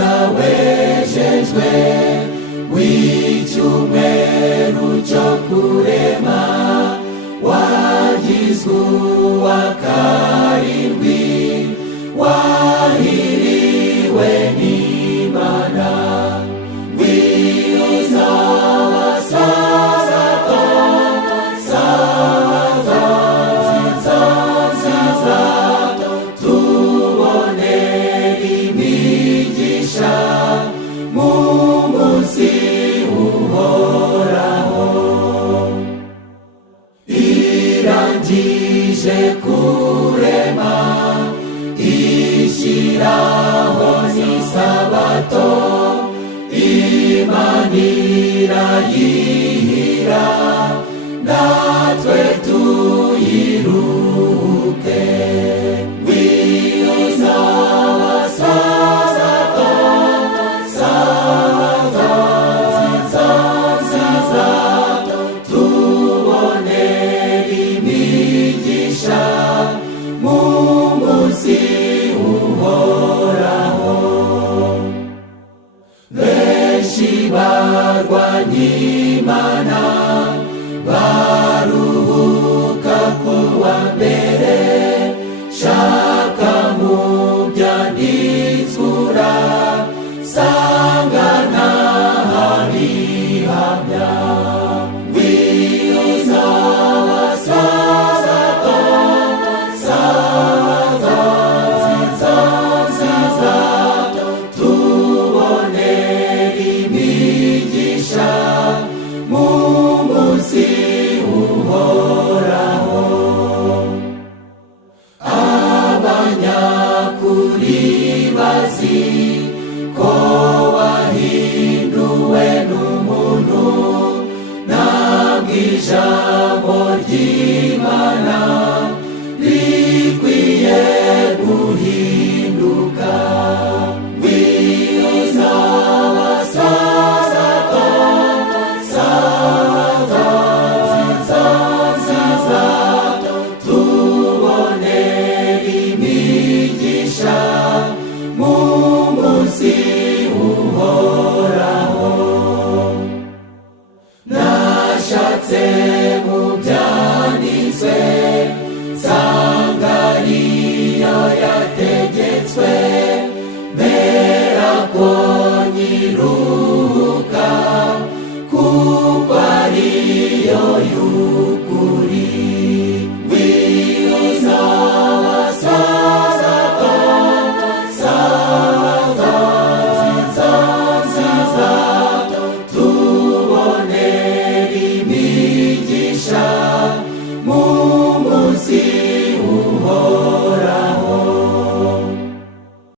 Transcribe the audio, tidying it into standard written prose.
mwiza wejejwe w'icyumweru cyo kurema, wagizwe uwa karindwi, wahiriwe n'Imana. Ngwino sabato, sabato nziza, tubonere imigisha mu munsi uhoraho. Irangije kurema, ishyiraho n'isabato, Imana irayihira, natwe tuyiruhuke. Ngwino sabato, sabato nziza, tubonere imigisha mu munsi uhoraho. Benshi barwanya Imana baruhuka kuwa mbere, shaka mu byanditswe urasanga ntahabihamya. Ngwino sabato, sabato nziza, tubonere imigisha mu munsi uhoraho. Abanyakuri bazi ko wahinduwe n'umuntu, ntabwo ijambo ry'Imana rikwiye guhinduka. Ngwino sabato, sabato nziza, tubonere imigisha mu munsi uhoraho. Nashatse mu byanditswe, nsanga ariyo yategetswe, mbera ko nyiruhuka, kuko ariyo y'ukuri. Ngwino sabato, sabato nziza, tubonere imigisha mu munsi